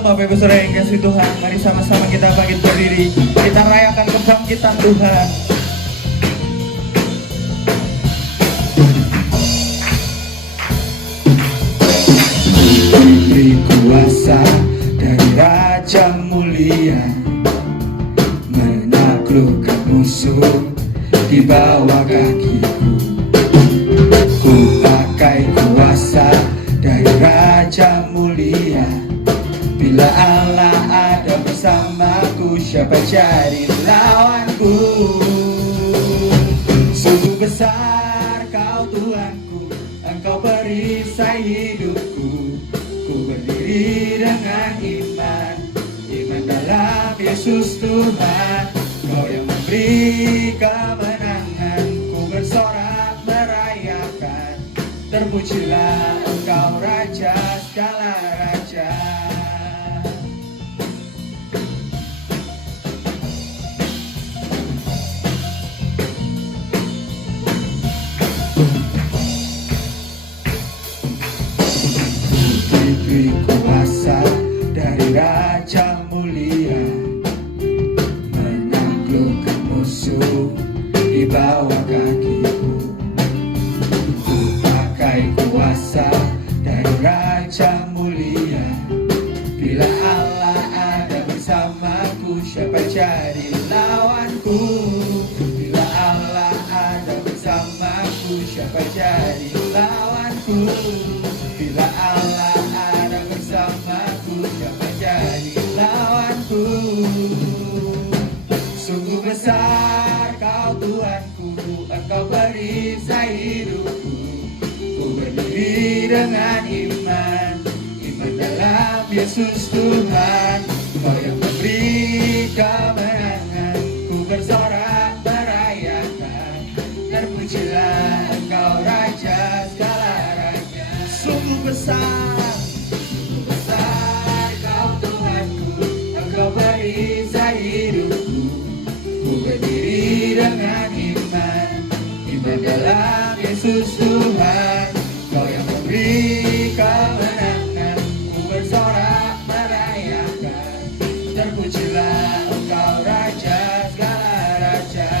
Shalom Bapak Ibu Saudara yang kasih Tuhan. Mari sama-sama kita bangkit berdiri. Kita rayakan kebangkitan Tuhan. Diberi kuasa dari Raja Mulia, menaklukkan musuh di bawah kakiku. Ku pakai kuasa dari Raja Mulia. Bila Allah ada bersamaku, siapa jadi lawanku? Sungguh besar Kau Tuhanku, Engkau perisai hidupku. Ku berdiri dengan iman, iman dalam Yesus Tuhan. Kau yang memberi kemenangan, ku bersorak merayakan. Terpujilah Engkau Raja segala raja. Diberi kuasa dari Raja Mulia, menaklukkan musuh di bawah kakiku. Ku pakai kuasa dari Raja Mulia. Bila Allah ada bersamaku, siapa jadi lawanku? Bila Allah ada bersamaku, siapa jadi lawanku? Bila Allah ada bersamaku, siapa jadi lawanku? Sungguh besar Kau Tuhanku, Engkau perisai hidupku. Ku berdiri dengan iman, iman dalam Yesus Tuhan. Kau yang memberi kemenangan, ku bersorak merayakan. Terpujilah Engkau Raja segala raja. Sungguh besar Kau Tuhanku, Engkau perisai hidupku. Ku berdiri dengan iman, iman dalam Yesus Tuhan. Kau yang memberi kemenangan, ku bersorak merayakan. Terpujilah Engkau Raja segala raja.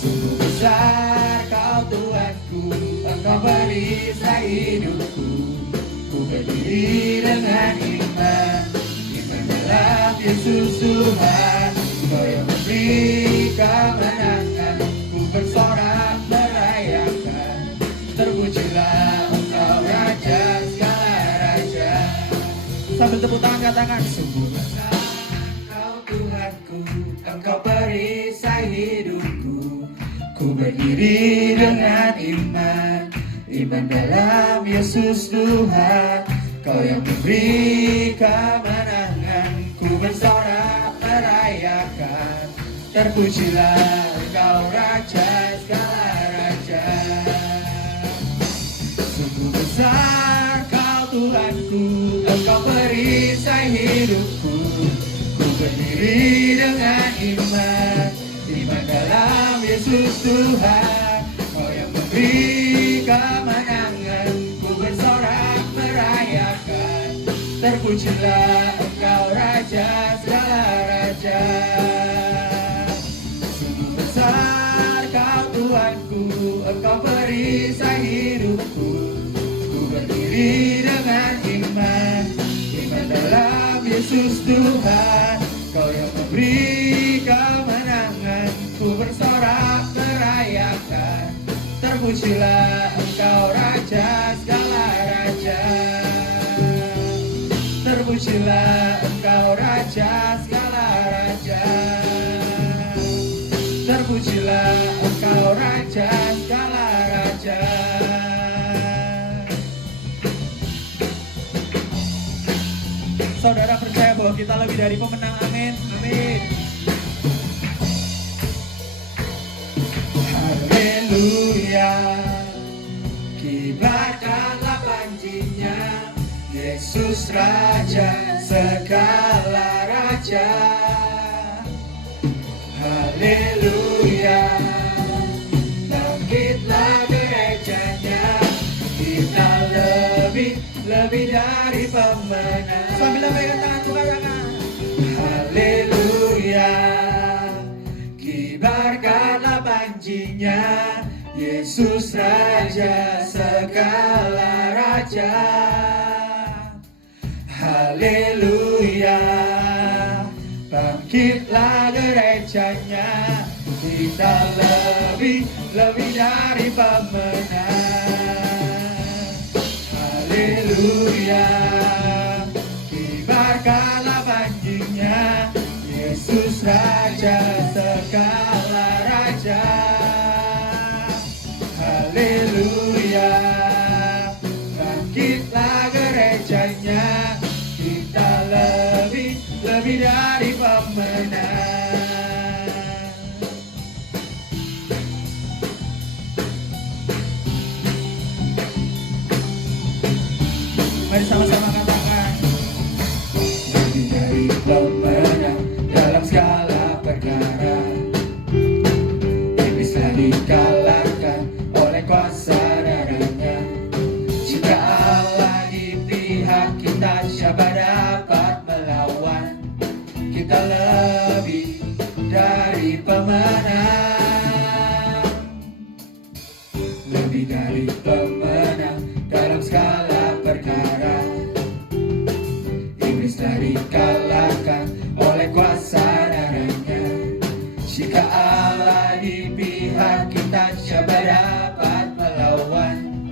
Sungguh besar Kau Tuhanku, Engkau perisai hidupku. Ku berdiri dengan iman, iman dalam Yesus Tuhan. Kau yang memberi kemenangan, ku bersorak merayakan. Terpujilah Engkau Raja segala raja. Sambil tepuk tangan katakan, Sungguh besar Kau Tuhanku, Engkau perisai hidupku. Ku berdiri dengan iman, iman dalam Yesus Tuhan. Kau yang memberi kemenangan, ku bersorak merayakan. Terpujilah Engkau Raja segala raja. Sungguh besar Kau Tuhanku, Engkau perisai hidupku. Ku berdiri dengan iman, iman dalam Yesus Tuhan. Kau yang memberi kemenangan, ku bersorak merayakan. Terpujilah Engkau Raja segala raja. Sungguh besar Kau Tuhanku, Engkau perisai hidupku. Ku berdiri dengan iman, iman dalam Yesus Tuhan. Kau yang memberi kemenangan, ku bersorak merayakan. Terpujilah Engkau Raja segala raja. Terpujilah Engkau Raja segala raja. Terpujilah Engkau Raja segala raja. saudara percaya bahwa kita lebih dari pemenang. Amin. Amin. Haleluya, kibarkanlah panjinya, Yesus Raja segala raja. Haleluya, bangkitlah gerejanya, kita lebih lebih dari pemenang. Sambil lambaikan tangan, buka tangan. Haleluya, kibarkanlah panjinya, Yesus Raja segala raja. Haleluya, bangkitlah gerejanya, kita lebih dari pemenang. Haleluya, kibarkanlah panjinya, Yesus Raja segala raja. Haleluya, bangkitlah gerejanya, kita lebih dari pemenang. Mari sama-sama katakan. Lebih dari pemenang dalam segala perkara, iblis telah dikalahkan oleh kuasa darahnya. Jika Allah di pihak kita, siapa dapat melawan? Kita lebih dari pemenang. Lebih dari pemenang dalam segala perkara, iblis telah dikalahkan oleh kuasa darahnya. Jika Allah di pihak kita, siapa dapat melawan?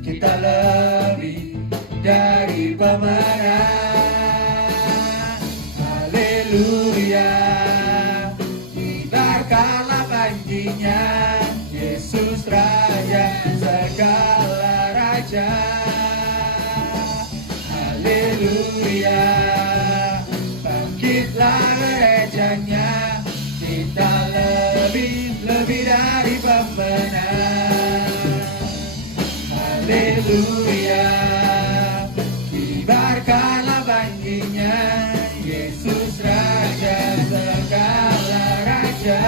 Kita lebih dari pemenang. Haleluya, kibarkanlah panjinya, Yesus Raja segala raja. Haleluya, bangkitlah gerejanya, kita lebih dari pemenang. Haleluya, kibarkanlah panjinya, Yesus Raja segala raja.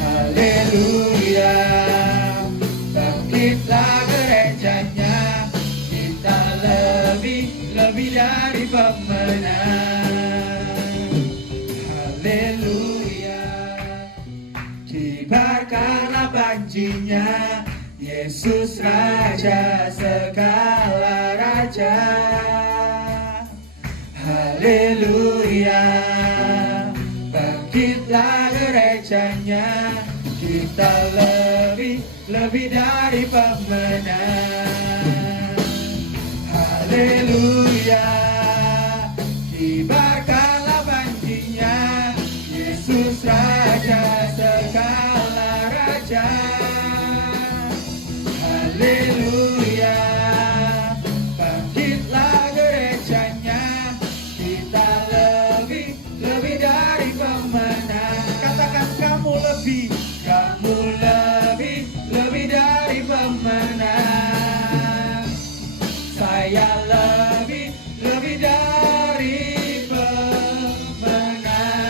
Haleluya, bangkitlah gerejanya, kita lebih dari pemenang. Haleluya, kibarkanlah panjinya, Yesus Raja segala raja. Haleluya, bangkitlah gerejanya, kita lebih dari pemenang. Haleluya, kibarkanlah panjinya, Yesus Raja segala raja. Haleluya, bangkitlah gerejanya, kita lebih dari pemenang. Katakan kamu lebih dari pemenang. Saya lebih dari pemenang.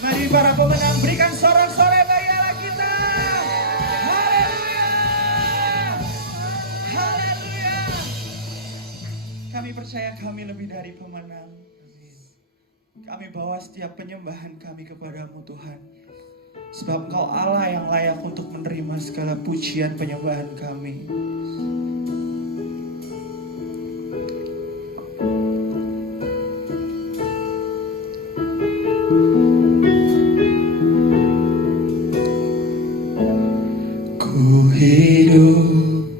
Mari para pemenang berikan sorak-sorai bagi Allah kita. Haleluya. Haleluya. Kami percaya kami lebih dari pemenang. Kami bawa setiap penyembahan kami kepadamu Tuhan. Sebab Engkau Allah yang layak untuk menerima segala pujian penyembahan kami. Ku hidup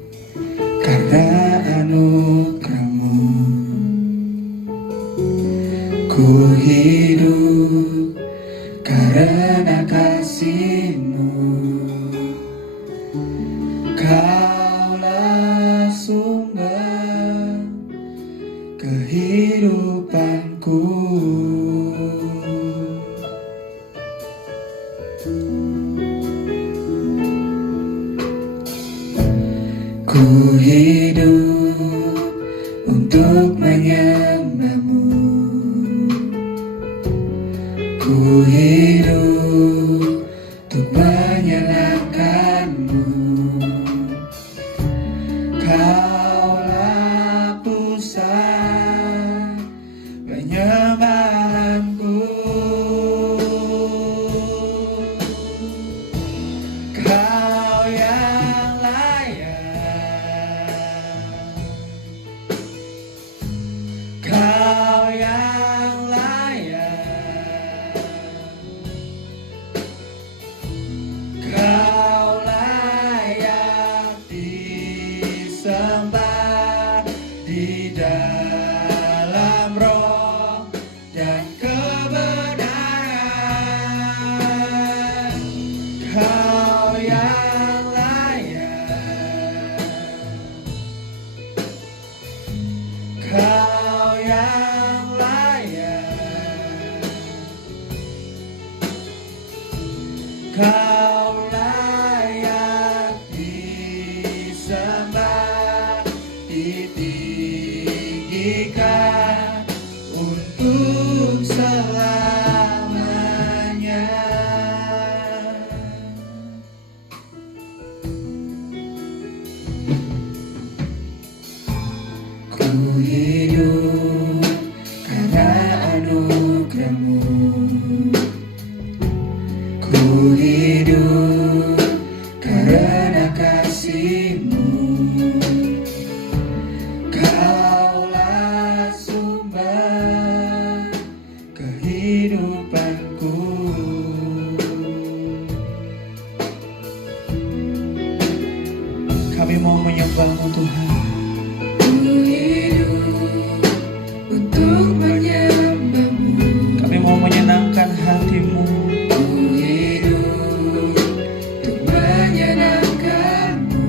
karena anugerah-Mu, ku hidup karena kasih-Mu. Kaulah sumber kehidupanku. Ku hidup untuk menyembah-Mu, ku hidup untuk menyenangkan-Mu. Kau layak disembah, ditinggikan untuk selamanya. Ku hidup karena anugerah-Mu. Ku hidup karena kasih-Mu. Kaulah sumber kehidupanku. Kami mau menyembah-Mu Tuhan. Ku hidup untuk menyembah-Mu. Kami mau menyenangkan hati-Mu. Ku hidup untuk menyenangkan-Mu.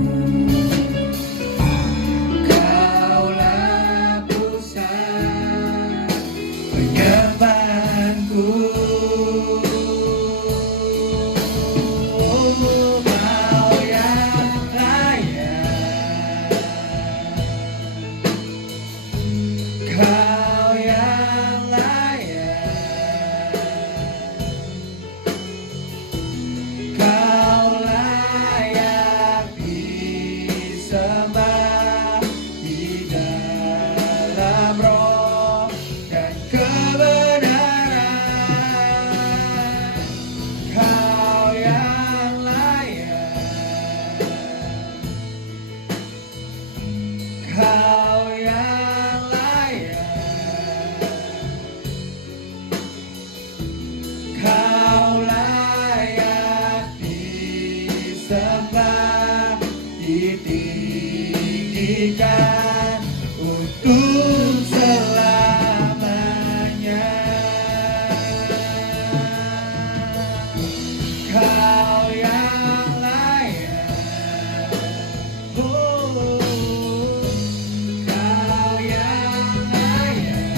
Kaulah pusat penyembahanku. Kau yang layak, Kau yang layak, Kau layak disembah di dalam roh dan kebenaran. Kau yang layak, Kau yang layak, Kau layak disembah, ditinggikan untuk selamanya. Kau yang layak, oh, Kau yang layak,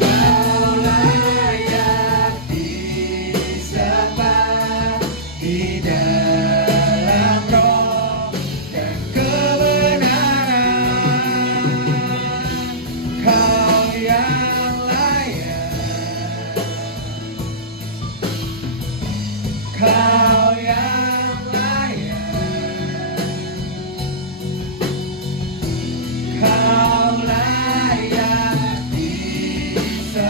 Kau layak disembah di dalam roh dan kebenaran. Kau yang layak, Kau yang layak, Kau layak disembah,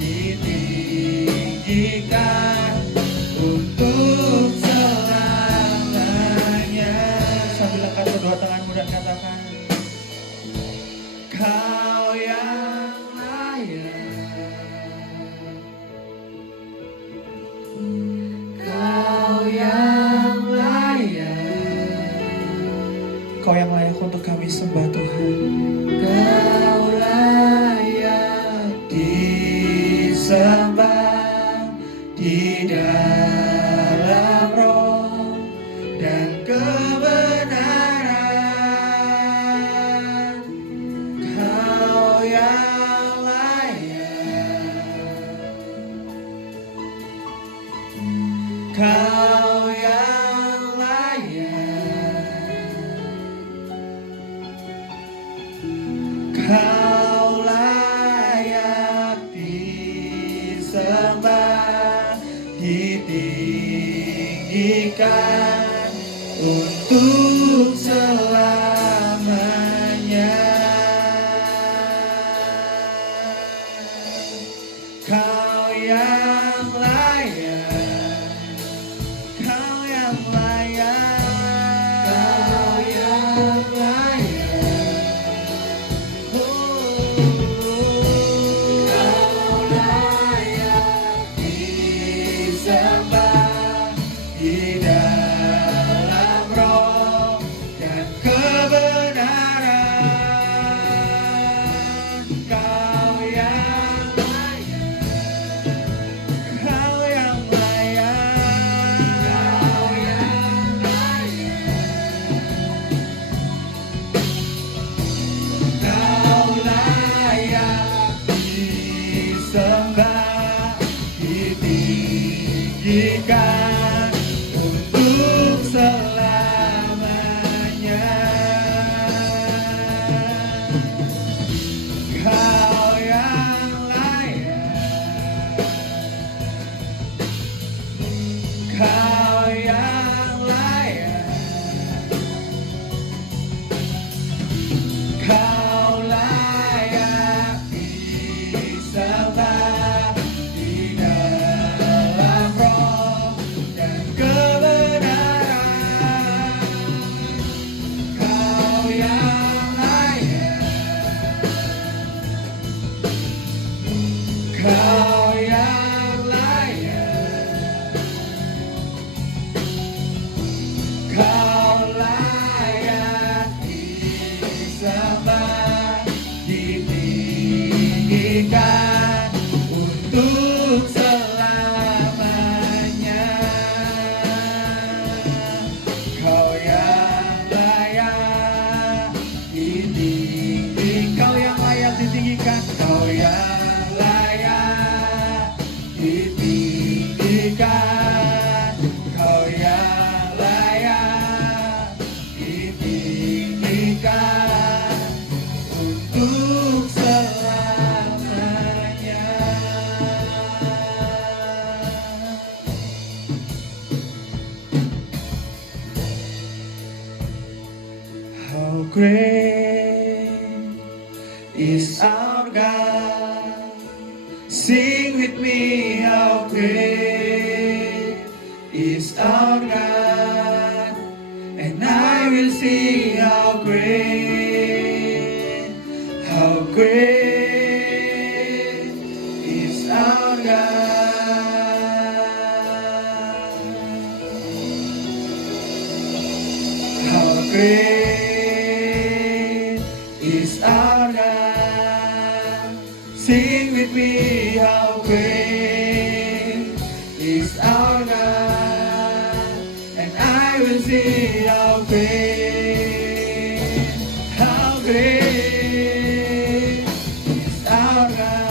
ditinggikan untuk selamanya. Sambil angkat kedua tanganmu dan katakan, Kau yang layak, Kau yang layak, Kau yang layak untuk kami sembah Tuhan. Kau layak Disembah di dalam roh dan kebenaran. Kau yang layak, Kau yang layak, Kau layak disembah, ditinggikan untuk selamanya. Kau yang layak, Kau yang layak, Kau yang layak, Kau layak disembah di dalam Kau yang layak, Kau layak disembah, ditinggikan untuk selamanya. Kau yang layak ditinggikan, Kau yang layak ditinggikan, Kau yang layak ditinggikan, Kau yang layak ditinggikan untuk selamanya. How great is our God? Sing with me, how great is our God? And I will sing how great is our God. How great is our God? Sing with me, how great is our God? And I will sing how great is our God.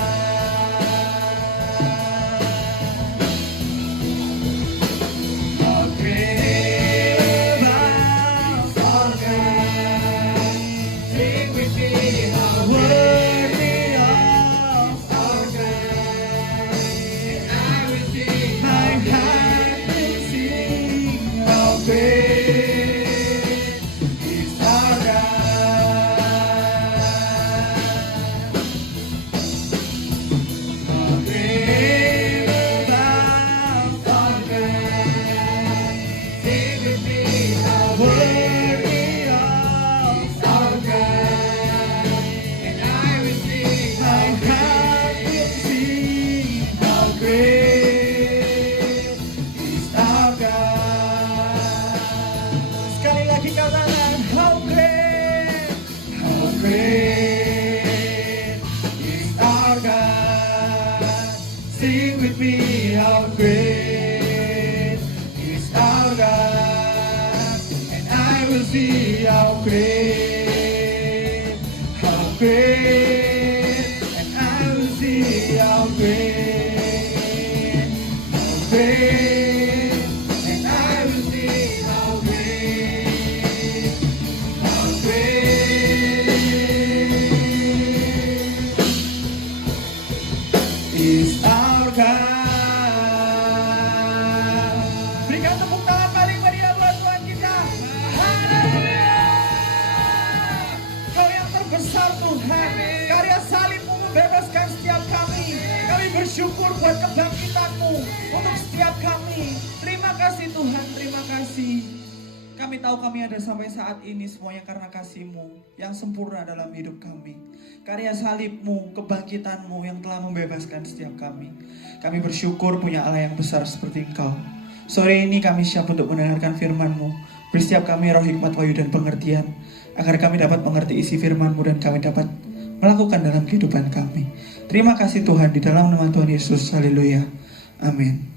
How great is our God? Sing with me, how worthy of our God. And I will sing, my heart will sing, how great is our God. How great is our God. Sing with me, how worthy of our God. And I will sing, my heart will sing, how great is our God. Sekali lagi katakan, how great is our God. Sing with me, how great is our God. And I will see how great, and I will see how great, and I will see how great is our God. Berikan tepuk tangan paling meriah buat Tuhan kita. Haleluya. Kau yang terbesar Tuhan. Karya salib-Mu membebaskan setiap kami. Kami bersyukur buat kebangkitan-Mu untuk setiap kami. Terima kasih Tuhan, terima kasih. Kami tahu kami ada sampai saat ini semuanya karena kasih-Mu yang sempurna dalam hidup kami. Karya salib-Mu, kebangkitan-Mu yang telah membebaskan setiap kami. Kami bersyukur punya Allah yang besar seperti Engkau. Sore ini kami siap untuk mendengarkan firman-Mu. Beri setiap kami roh hikmat, wahyu, dan pengertian, agar kami dapat mengerti isi firman-Mu dan kami dapat melakukan dalam kehidupan kami. Terima kasih Tuhan, di dalam nama Tuhan Yesus. Haleluya. Amin.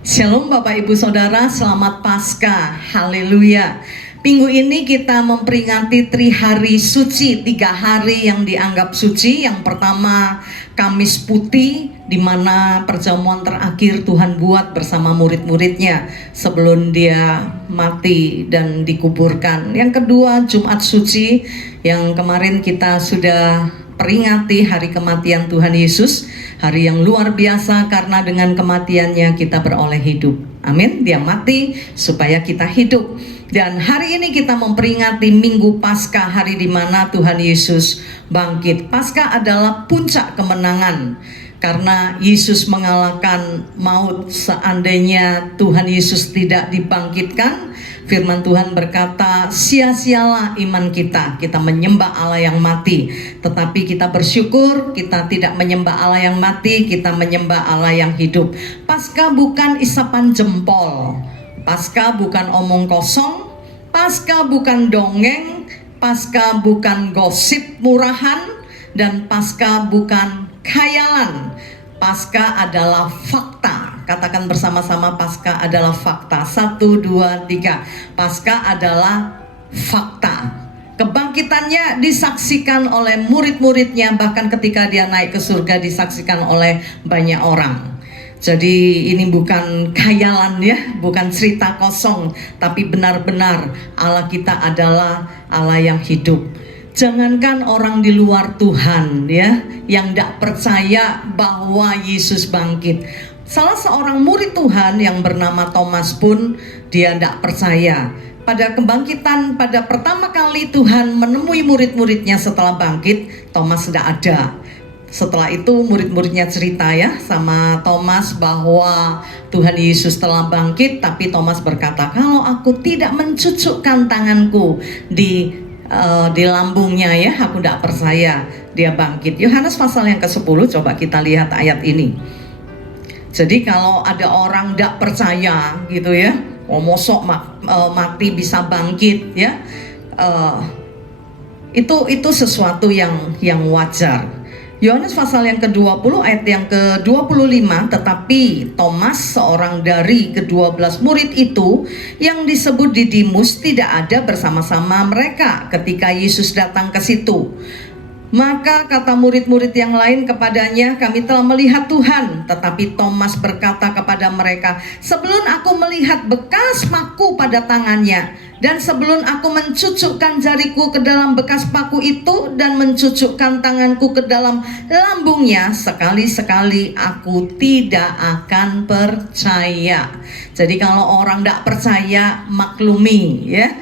Shalom Bapak Ibu Saudara, selamat Paskah, haleluya. Minggu ini kita memperingati Trihari Suci, 3 hari yang dianggap suci. Yang pertama Kamis Putih, di mana perjamuan terakhir Tuhan buat bersama murid-muridnya sebelum dia mati dan dikuburkan. Yang kedua Jumat Suci, yang kemarin kita sudah peringati hari kematian Tuhan Yesus, hari yang luar biasa karena dengan kematiannya kita beroleh hidup. Amin, dia mati supaya kita hidup. Dan hari ini kita memperingati Minggu Paskah, hari di mana Tuhan Yesus bangkit. Paskah adalah puncak kemenangan karena Yesus mengalahkan maut. Seandainya Tuhan Yesus tidak dibangkitkan, Firman Tuhan berkata, sia-sialah iman kita, kita menyembah Allah yang mati. Tetapi kita bersyukur, kita tidak menyembah Allah yang mati, kita menyembah Allah yang hidup. Paskah bukan isapan jempol, Paskah bukan omong kosong, Paskah bukan dongeng, Paskah bukan gosip murahan, dan Paskah bukan khayalan. Paskah adalah fakta. Katakan bersama-sama, Paskah adalah fakta. 1, 2, 3. Paskah adalah fakta. Kebangkitannya disaksikan oleh murid-muridnya, bahkan ketika dia naik ke surga disaksikan oleh banyak orang. Jadi ini bukan khayalan ya, bukan cerita kosong, tapi benar-benar Allah kita adalah Allah yang hidup. Jangankan orang di luar Tuhan ya, yang tidak percaya bahwa Yesus bangkit. Salah seorang murid Tuhan yang bernama Thomas pun dia tidak percaya. Pada kebangkitan, pada pertama kali Tuhan menemui murid-muridnya setelah bangkit, Thomas tidak ada. Setelah itu murid-muridnya cerita ya sama Thomas bahwa Tuhan Yesus telah bangkit, tapi Thomas berkata, kalau aku tidak mencucukkan tanganku di lambungnya ya, aku tidak percaya dia bangkit. Yohanes pasal yang ke-10, coba kita lihat ayat ini. Jadi kalau ada orang tidak percaya gitu ya, mosok mati bisa bangkit ya, itu sesuatu yang wajar. Yohanes pasal yang ke-20 ayat yang ke-25, tetapi Thomas, seorang dari ke-12 murid itu yang disebut Didimus, tidak ada bersama-sama mereka ketika Yesus datang ke situ. Maka kata murid-murid yang lain kepadanya, kami telah melihat Tuhan. Tetapi Thomas berkata kepada mereka, sebelum aku melihat bekas paku pada tangannya, dan sebelum aku mencucukkan jariku ke dalam bekas paku itu, dan mencucukkan tanganku ke dalam lambungnya, sekali-sekali aku tidak akan percaya. Jadi kalau orang tidak percaya, maklumi ya.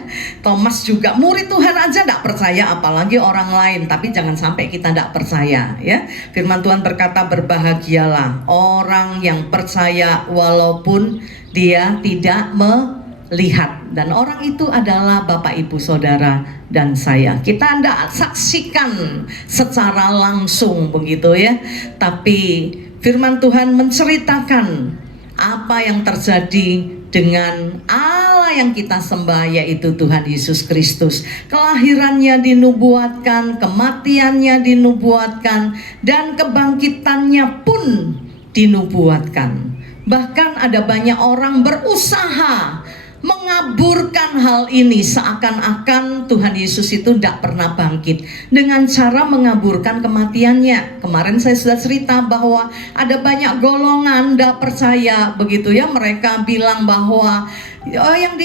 Thomas juga murid Tuhan aja tidak percaya, apalagi orang lain. Tapi jangan sampai kita tidak percaya ya. Firman Tuhan berkata, berbahagialah orang yang percaya walaupun dia tidak melihat. Dan orang itu adalah Bapak, Ibu, Saudara, dan saya. Kita tidak saksikan secara langsung begitu ya. Tapi firman Tuhan menceritakan apa yang terjadi dengan Allah yang kita sembah, yaitu Tuhan Yesus Kristus. Kelahirannya dinubuatkan, kematiannya dinubuatkan, dan kebangkitannya pun dinubuatkan. Bahkan ada banyak orang berusaha mengaburkan hal ini, seakan-akan Tuhan Yesus itu tidak pernah bangkit dengan cara mengaburkan kematiannya. Kemarin saya sudah cerita bahwa ada banyak golongan tidak percaya begitu ya. Mereka bilang bahwa yang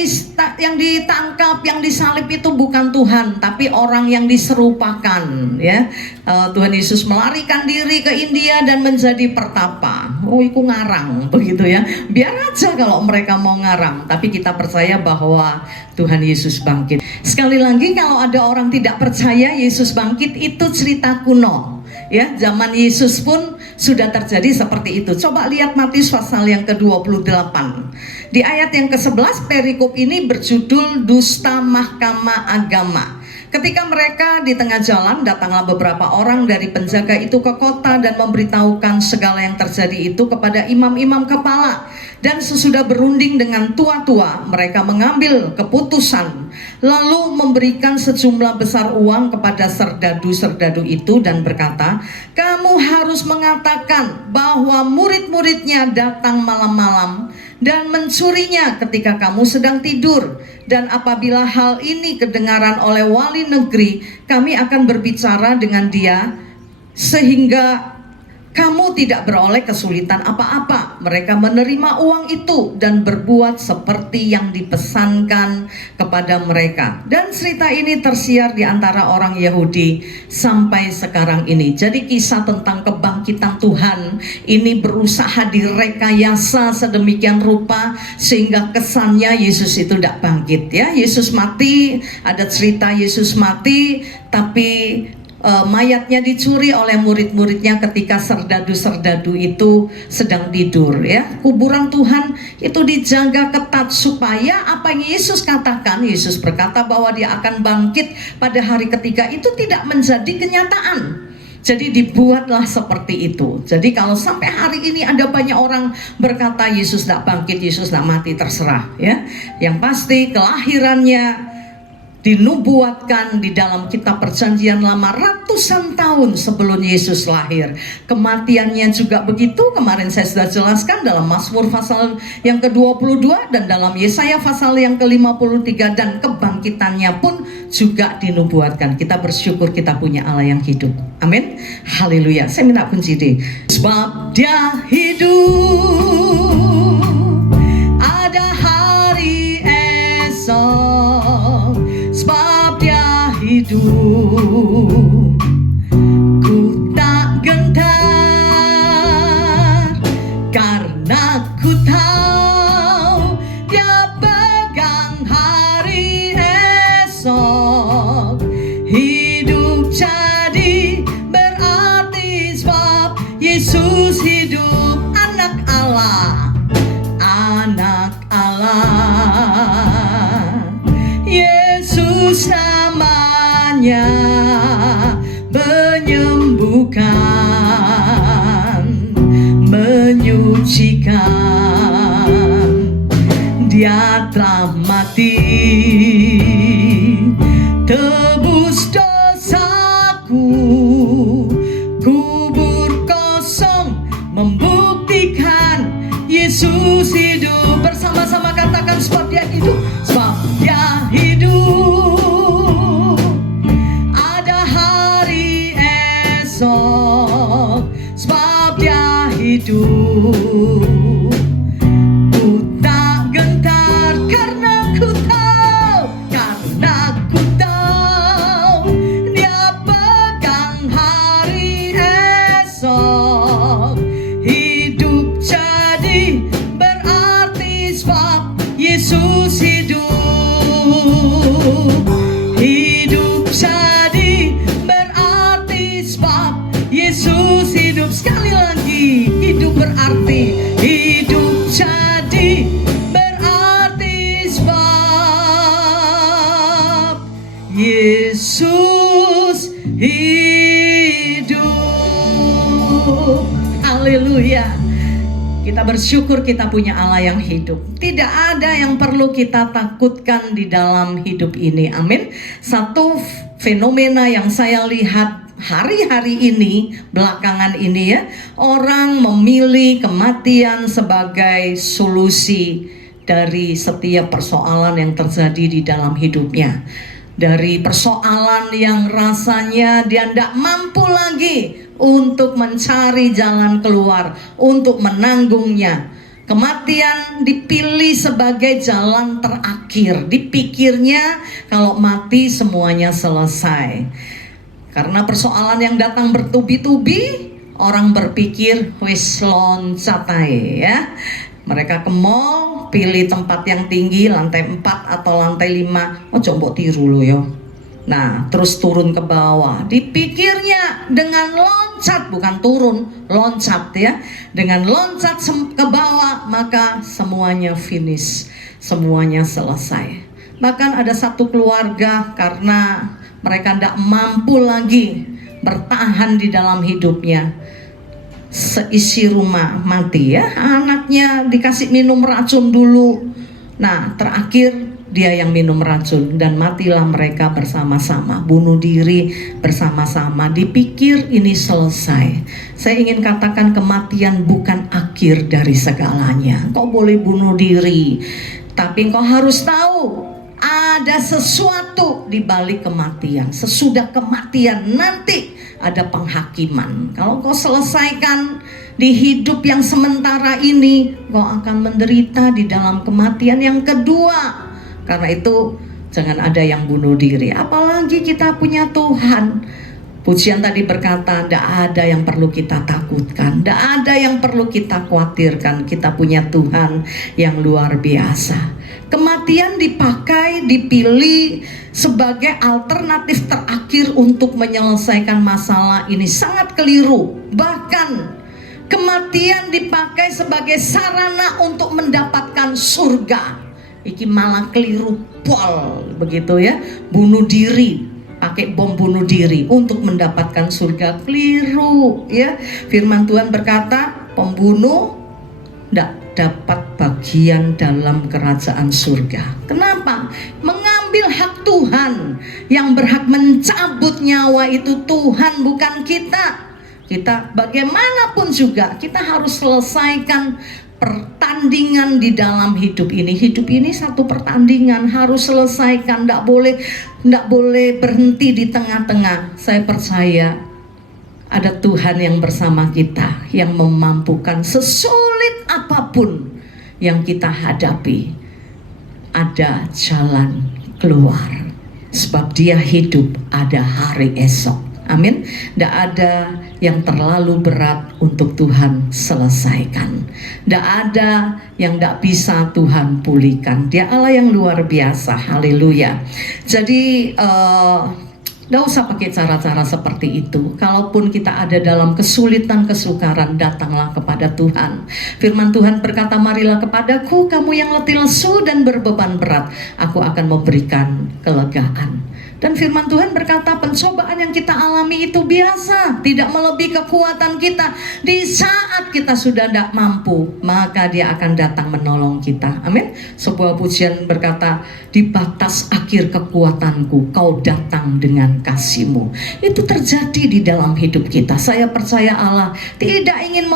ditangkap, yang disalib itu bukan Tuhan, tapi orang yang diserupakan ya. Tuhan Yesus melarikan diri ke India dan menjadi pertapa. Oh, itu ngarang begitu ya. Biar aja kalau mereka mau ngarang, tapi kita percaya bahwa Tuhan Yesus bangkit. Sekali lagi, kalau ada orang tidak percaya Yesus bangkit, itu cerita kuno ya. Zaman Yesus pun sudah terjadi seperti itu. Coba lihat Matius pasal yang ke-28. Di ayat yang ke-11, perikop ini berjudul dusta mahkamah agama. Ketika mereka di tengah jalan, datanglah beberapa orang dari penjaga itu ke kota dan memberitahukan segala yang terjadi itu kepada imam-imam kepala. Dan sesudah berunding dengan tua-tua, mereka mengambil keputusan, lalu memberikan sejumlah besar uang kepada serdadu-serdadu itu dan berkata, kamu harus mengatakan bahwa murid-muridnya datang malam-malam dan mencurinya ketika kamu sedang tidur. Dan apabila hal ini kedengaran oleh wali negeri, kami akan berbicara dengan dia sehingga kamu tidak beroleh kesulitan apa-apa. Mereka menerima uang itu dan berbuat seperti yang dipesankan kepada mereka. Dan cerita ini tersiar di antara orang Yahudi sampai sekarang ini. Jadi kisah tentang kebangkitan Tuhan ini berusaha direkayasa sedemikian rupa sehingga kesannya Yesus itu tidak bangkit ya. Yesus mati, ada cerita Yesus mati, tapi mayatnya dicuri oleh murid-muridnya ketika serdadu-serdadu itu sedang tidur ya. Kuburan Tuhan itu dijaga ketat supaya apa yang Yesus katakan, Yesus berkata bahwa dia akan bangkit pada hari ketiga, itu tidak menjadi kenyataan. Jadi dibuatlah seperti itu. Jadi kalau sampai hari ini ada banyak orang berkata Yesus tidak bangkit, Yesus tidak mati, terserah ya. Yang pasti kelahirannya dinubuatkan di dalam kitab perjanjian lama ratusan tahun sebelum Yesus lahir. Kematiannya juga begitu, kemarin saya sudah jelaskan dalam Mazmur pasal yang ke-22 dan dalam Yesaya pasal yang ke-53, dan kebangkitannya pun juga dinubuatkan. Kita bersyukur kita punya Allah yang hidup. Amin. Haleluya. Saya minta kunci deh. Sebab dia hidup, ada hari esok. Sebab dia hidup, ku tak gentar, karena ku tahu dia pegang hari esok. Hidup jadi berarti sebab Yesus hidup. Anak Allah, anak Allah, Yesus namanya, menyembuhkan, menyucikan. Dia telah mati, tebus dosaku. Kubur kosong membuktikan Yesus hidup. Bersama-sama katakan, sebab dia hidup, sebab dia hidup, ada hari esok. Sebab dia hidup, ku tak gentar, karena ku tahu, karena ku tahu dia pegang hari esok. Hidup jadi berarti sebab Yesus hidup. Hidup jadi berarti sebab Yesus hidup. Sekali lagi, hidup berarti, hidup jadi berarti sebab Yesus hidup. Haleluya. Kita bersyukur kita punya Allah yang hidup. Tidak ada yang perlu kita takutkan di dalam hidup ini. Amin. Satu fenomena yang saya lihat hari-hari ini, belakangan ini ya, orang memilih kematian sebagai solusi dari setiap persoalan yang terjadi di dalam hidupnya. Dari persoalan yang rasanya dia tidak mampu lagi untuk mencari jalan keluar, untuk menanggungnya. Kematian dipilih sebagai jalan terakhir. Dipikirnya kalau mati semuanya selesai. Karena persoalan yang datang bertubi-tubi, orang berpikir wis loncat ae ya. Mereka ke mall, pilih tempat yang tinggi, lantai 4 atau lantai 5. Oh, coba tiru lo yo. Nah, terus turun ke bawah. Dipikirnya dengan loncat, bukan turun, loncat ya. Dengan loncat ke bawah, maka semuanya finish, semuanya selesai. Bahkan ada satu keluarga karena mereka tidak mampu lagi bertahan di dalam hidupnya, seisi rumah mati ya. Anaknya dikasih minum racun dulu. Nah, terakhir dia yang minum racun dan matilah mereka bersama-sama, bunuh diri bersama-sama. Dipikir ini selesai. Saya ingin katakan kematian bukan akhir dari segalanya. Kau boleh bunuh diri, tapi kau harus tahu ada sesuatu di balik kematian. Sesudah kematian nanti ada penghakiman. Kalau kau selesaikan di hidup yang sementara ini, kau akan menderita di dalam kematian yang kedua. Karena itu jangan ada yang bunuh diri. Apalagi kita punya Tuhan. Pujian tadi berkata, tidak ada yang perlu kita takutkan, tidak ada yang perlu kita khawatirkan. Kita punya Tuhan yang luar biasa. Kematian dipakai, dipilih sebagai alternatif terakhir untuk menyelesaikan masalah ini sangat keliru. Bahkan kematian dipakai sebagai sarana untuk mendapatkan surga. Iki malah keliru pol begitu ya. Bunuh diri, pakai bom bunuh diri untuk mendapatkan surga, keliru ya. Firman Tuhan berkata, pembunuh tidak dapat bagian dalam kerajaan surga. Kenapa? Mengambil hak Tuhan. Yang berhak mencabut nyawa itu Tuhan, bukan kita. Kita bagaimanapun juga kita harus selesaikan pertandingan di dalam hidup ini. Hidup ini satu pertandingan, harus selesaikan, tidak boleh berhenti di tengah-tengah. Saya percaya ada Tuhan yang bersama kita, yang memampukan sesulit apapun yang kita hadapi. Ada jalan keluar, sebab Dia hidup, ada hari esok. Amin. Tidak ada yang terlalu berat untuk Tuhan selesaikan. Tidak ada yang tidak bisa Tuhan pulihkan. Dia Allah yang luar biasa. Haleluya. Jadi tidak usah pakai cara-cara seperti itu. Kalaupun kita ada dalam kesulitan, kesukaran, datanglah kepada Tuhan. Firman Tuhan berkata, marilah kepadaku kamu yang letih lesu dan berbeban berat, aku akan memberikan kelegaan. Dan firman Tuhan berkata, pencobaan yang kita alami itu biasa, tidak melebihi kekuatan kita. Di saat kita sudah tidak mampu, maka Dia akan datang menolong kita. Amin. Sebuah pujian berkata, di batas akhir kekuatanku kau datang dengan kasih-Mu. Itu terjadi di dalam hidup kita. Saya percaya Allah tidak ingin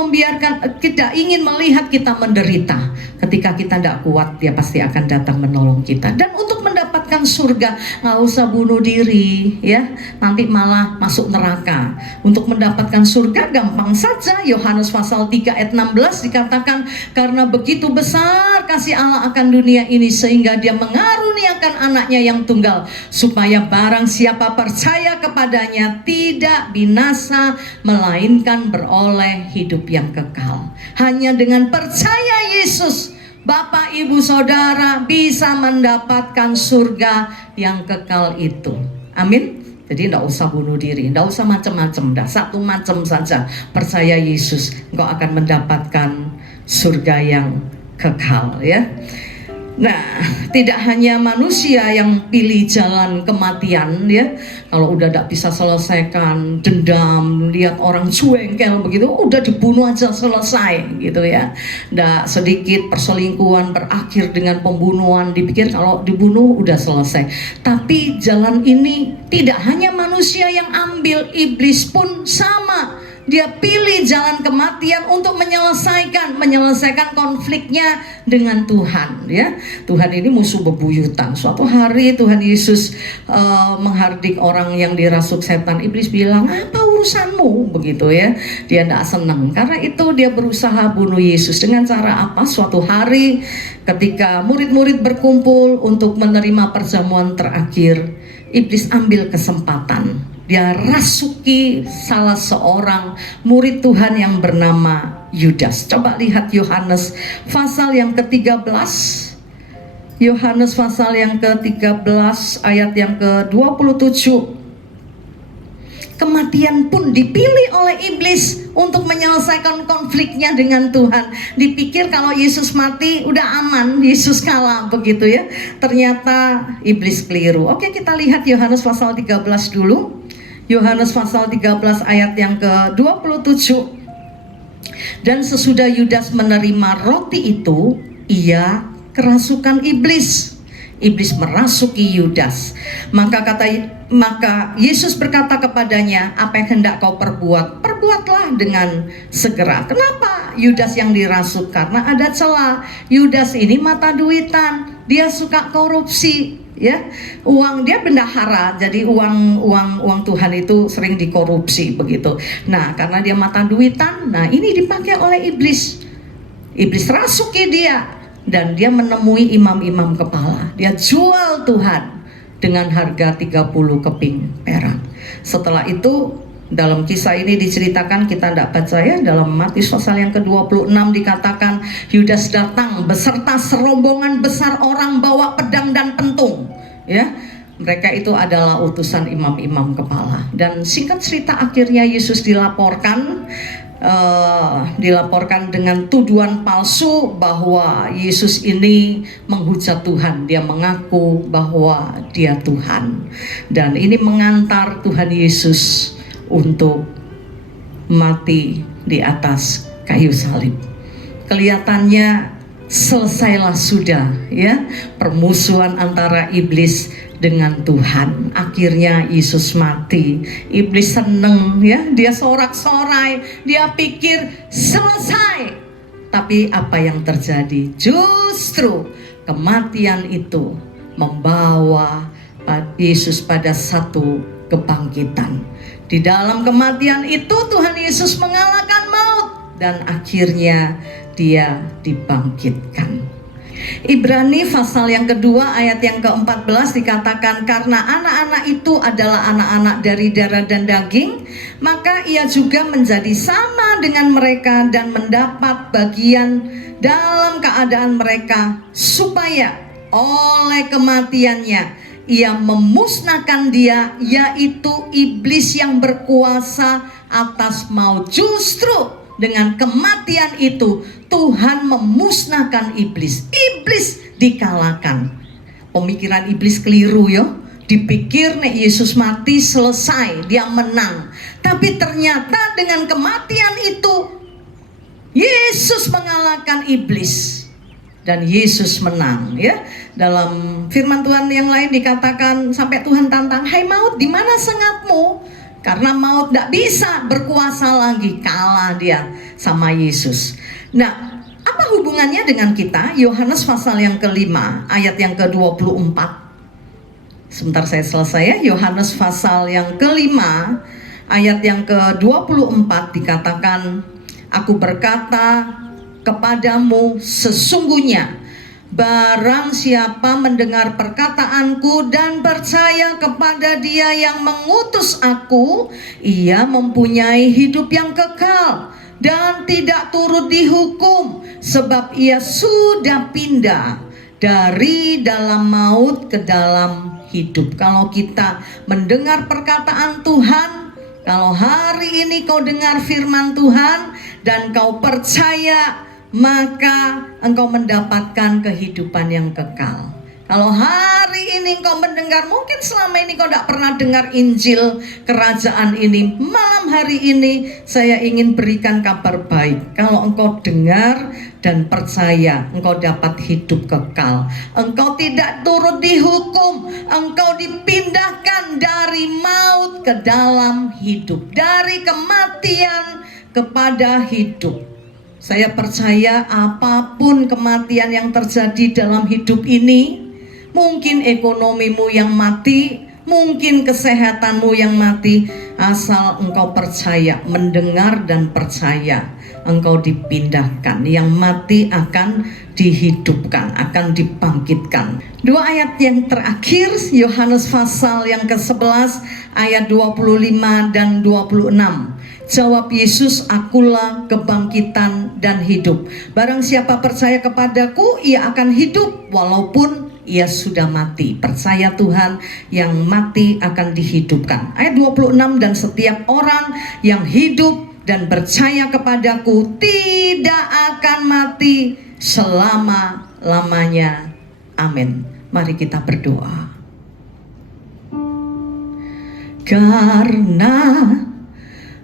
melihat kita menderita. Ketika kita tidak kuat, Dia pasti akan datang menolong kita. Dan untuk mendapatkan surga, nggak usah bunuh diri ya, nanti malah masuk neraka. Untuk mendapatkan surga gampang saja. Yohanes pasal 3 ayat 16 dikatakan, karena begitu besar kasih Allah akan dunia ini sehingga Dia mengaruniakan anaknya yang tunggal, supaya barang siapa percaya kepadanya tidak binasa, melainkan beroleh hidup yang kekal. Hanya dengan percaya Yesus, Bapak, Ibu, Saudara bisa mendapatkan surga yang kekal itu. Amin. Jadi tidak usah bunuh diri, tidak usah macam-macam, dah satu macam saja. Percaya Yesus, engkau akan mendapatkan surga yang kekal ya. Nah, tidak hanya manusia yang pilih jalan kematian ya. Kalau udah tidak bisa selesaikan, dendam, lihat orang cuengkel begitu, udah dibunuh aja selesai gitu ya. Tidak sedikit perselingkuhan berakhir dengan pembunuhan, dipikir kalau dibunuh udah selesai. Tapi jalan ini tidak hanya manusia yang ambil, iblis pun sama. Dia pilih jalan kematian untuk menyelesaikan konfliknya dengan Tuhan ya. Tuhan ini musuh bebuyutan. Suatu hari Tuhan Yesus menghardik orang yang dirasuk setan. Iblis bilang, apa urusanmu begitu ya. Dia tidak senang. Karena itu dia berusaha bunuh Yesus. Dengan cara apa? Suatu hari ketika murid-murid berkumpul untuk menerima perjamuan terakhir, iblis ambil kesempatan. Dia rasuki salah seorang murid Tuhan yang bernama Yudas. Coba lihat Yohanes pasal yang ke-13. Yohanes pasal yang ke-13 ayat yang ke-27. Kematian pun dipilih oleh iblis untuk menyelesaikan konfliknya dengan Tuhan. Dipikir kalau Yesus mati udah aman, Yesus kalah begitu ya. Ternyata iblis keliru. Oke, kita lihat Yohanes pasal 13 dulu. Yohanes pasal 13 ayat yang ke-27. Dan sesudah Yudas menerima roti itu, ia kerasukan iblis. Iblis merasuki Yudas. Maka Yesus berkata kepadanya, apa yang hendak kau perbuat? Perbuatlah dengan segera. Kenapa Yudas yang dirasuk? Karena ada celah. Yudas ini mata duitan, dia suka korupsi. Ya, uang dia bendahara, jadi uang Tuhan itu sering dikorupsi begitu. Nah, karena dia mata duitan, nah ini dipakai oleh iblis. Iblis rasuki dia dan dia menemui imam-imam kepala. Dia jual Tuhan dengan harga 30 keping perak. Setelah itu dalam kisah ini diceritakan, kita tidak baca ya, dalam Matius pasal yang ke-26 dikatakan Yudas datang beserta serombongan besar orang bawa pedang dan pentung ya. Mereka itu adalah utusan imam-imam kepala. Dan singkat cerita akhirnya Yesus dilaporkan dengan tuduhan palsu bahwa Yesus ini menghujat Tuhan. Dia mengaku bahwa dia Tuhan. Dan ini mengantar Tuhan Yesus untuk mati di atas kayu salib. Kelihatannya selesailah sudah ya permusuhan antara iblis dengan Tuhan. Akhirnya Yesus mati. Iblis seneng ya, dia sorak-sorai, dia pikir selesai. Tapi apa yang terjadi? Justru kematian itu membawa Yesus pada satu kebangkitan. Di dalam kematian itu Tuhan Yesus mengalahkan maut dan akhirnya dia dibangkitkan. Ibrani pasal yang kedua ayat yang ke-14 dikatakan, karena anak-anak itu adalah anak-anak dari darah dan daging, maka ia juga menjadi sama dengan mereka dan mendapat bagian dalam keadaan mereka, supaya oleh kematiannya ia memusnahkan dia, yaitu iblis yang berkuasa atas maut. Justru dengan kematian itu Tuhan memusnahkan iblis. Iblis dikalahkan. Pemikiran iblis keliru ya. Dipikir nek Yesus mati selesai, dia menang. Tapi ternyata dengan kematian itu Yesus mengalahkan iblis dan Yesus menang ya. Dalam firman Tuhan yang lain dikatakan sampai Tuhan tantang, "Hai maut, di mana sengatmu?" Karena maut tidak bisa berkuasa lagi, kalah dia sama Yesus. Nah, apa hubungannya dengan kita? Yohanes pasal yang kelima, ayat yang ke-24. Sebentar saya selesai ya. Yohanes pasal yang kelima, ayat yang ke-24 dikatakan, "Aku berkata kepadamu sesungguhnya, barang siapa mendengar perkataanku dan percaya kepada dia yang mengutus aku, ia mempunyai hidup yang kekal dan tidak turut dihukum, sebab ia sudah pindah dari dalam maut ke dalam hidup." Kalau kita mendengar perkataan Tuhan, kalau hari ini kau dengar firman Tuhan dan kau percaya, maka engkau mendapatkan kehidupan yang kekal. Kalau hari ini engkau mendengar, mungkin selama ini kau tidak pernah dengar Injil kerajaan ini, malam hari ini saya ingin berikan kabar baik. Kalau engkau dengar dan percaya, engkau dapat hidup kekal. Engkau tidak turut dihukum, engkau dipindahkan dari maut ke dalam hidup, dari kematian kepada hidup. Saya percaya apapun kematian yang terjadi dalam hidup ini, mungkin ekonomimu yang mati, mungkin kesehatanmu yang mati, asal engkau percaya, mendengar dan percaya, engkau dipindahkan. Yang mati akan dihidupkan, akan dibangkitkan. Dua ayat yang terakhir, Yohanes pasal yang ke-11 ayat 25 dan 26. Jawab Yesus, "Akulah kebangkitan dan hidup. Barang siapa percaya kepadaku, ia akan hidup walaupun ia sudah mati." Percaya Tuhan, yang mati akan dihidupkan. Ayat 26, "Dan setiap orang yang hidup dan percaya kepadaku tidak akan mati selama-lamanya." Amin. Mari kita berdoa. Karena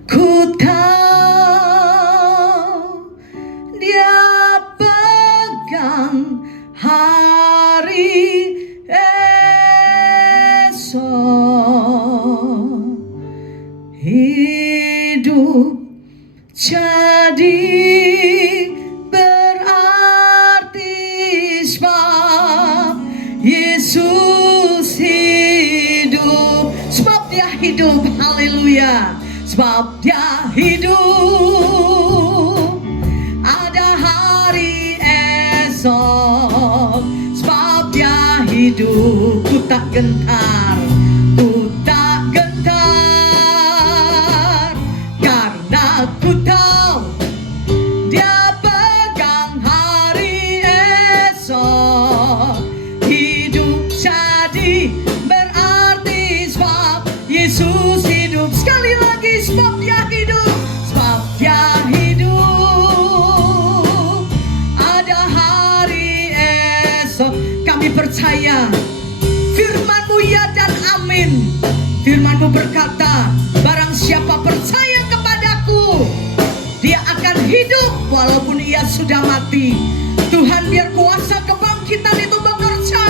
ku tahu dia pegang hari esok, hidup jadi berarti sebab Yesus hidup. Sebab dia hidup, haleluya. Sebab dia hidup, ada hari esok. Sebab dia hidup, ku tak gentar, ku tak gentar. Karena ku tahu dia pegang hari esok, hidup jadi berarti Firman-Mu berkata, barang siapa percaya kepadaku, dia akan hidup walaupun ia sudah mati. Tuhan, biar kuasa kebangkitan itu bekerja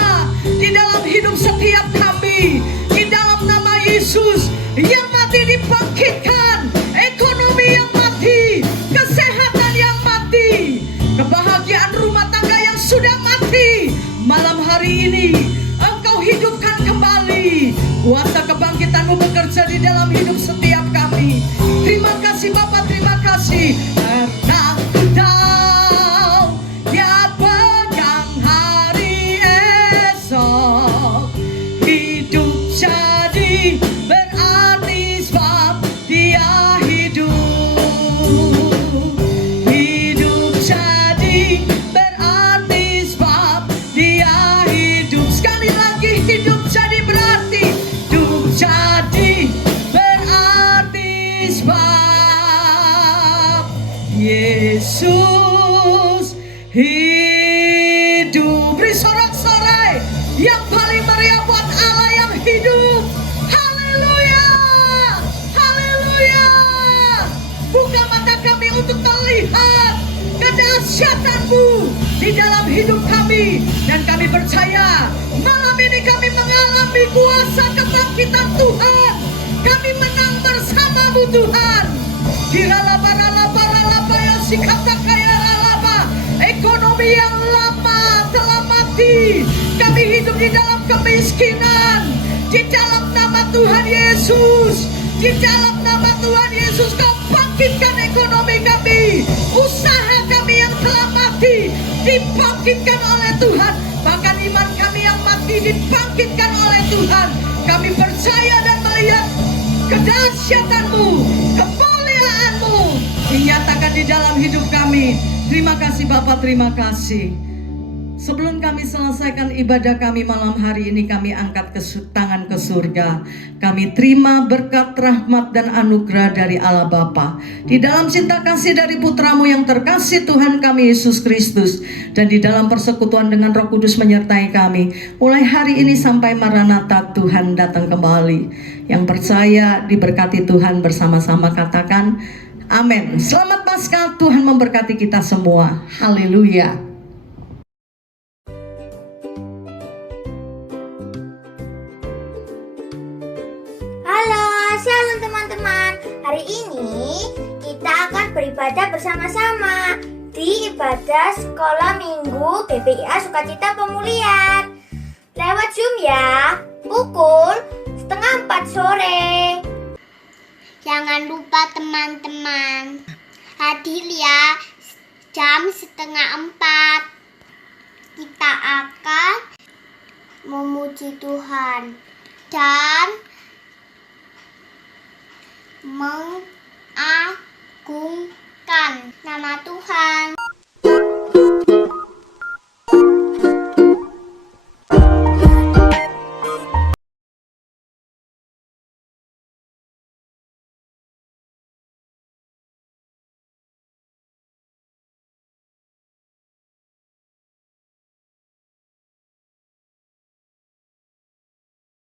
di dalam hidup setiap kami. Di dalam nama Yesus, yang mati dibangkitkan, ekonomi yang mati, kesehatan yang mati, kebahagiaan rumah tangga yang sudah mati, malam hari ini Engkau hidupkan kembali. Kuasa kebangkitan-Mu bekerja di dalam hidup setiap kami. Terima kasih Bapa, terima kasih. Karena Ku tahu Dia pegang hari esok. Hidup jadi berarti sebab Dia hidup. Hidup jadi berarti sebab Dia hidup. Sekali lagi, hidup jadi berarti. Hidup jadi berarti sebab Yesus hidup. Beri sorak-sorai yang paling meriah buat Allah yang hidup. Haleluya, haleluya. Buka mata kami untuk melihat kedahsyatan-Mu di dalam hidup kami. Dan kami percaya malam ini kami mengalami kuasa kebangkitan Tuhan. Kami menang bersama-Mu Tuhan. Kiralaba-ralaba-ralaba yang sikata kaya ralaba. Ekonomi yang lama telah mati. Kami hidup di dalam kemiskinan. Di dalam nama Tuhan Yesus, di dalam nama Tuhan Yesus, Kau bangkitkan ekonomi kami. Usaha kami yang telah mati dibangkitkan oleh Tuhan. Bahkan iman kami yang mati dibangkitkan oleh Tuhan. Kami percaya dan melihat kedahsyatan-Mu, kemuliaan-Mu dinyatakan di dalam hidup kami. Terima kasih Bapa, terima kasih. Sebelum kami selesaikan ibadah kami malam hari ini, kami angkat tangan ke surga. Kami terima berkat, rahmat, dan anugerah dari Allah Bapa. Di dalam cinta kasih dari Putra-Mu yang terkasih Tuhan kami Yesus Kristus. Dan di dalam persekutuan dengan Roh Kudus menyertai kami. Mulai hari ini sampai Maranatha Tuhan datang kembali. Yang percaya diberkati Tuhan bersama-sama katakan amin. Selamat Paskah, Tuhan memberkati kita semua. Haleluya. Shalom teman-teman. Hari ini kita akan beribadah bersama-sama di ibadah sekolah minggu GPIA Sukacita Pemulihan. Lewat Zoom ya, pukul 3:30 sore. Jangan lupa teman-teman, hadir ya jam 3:30. Kita akan memuji Tuhan dan mengagungkan nama Tuhan.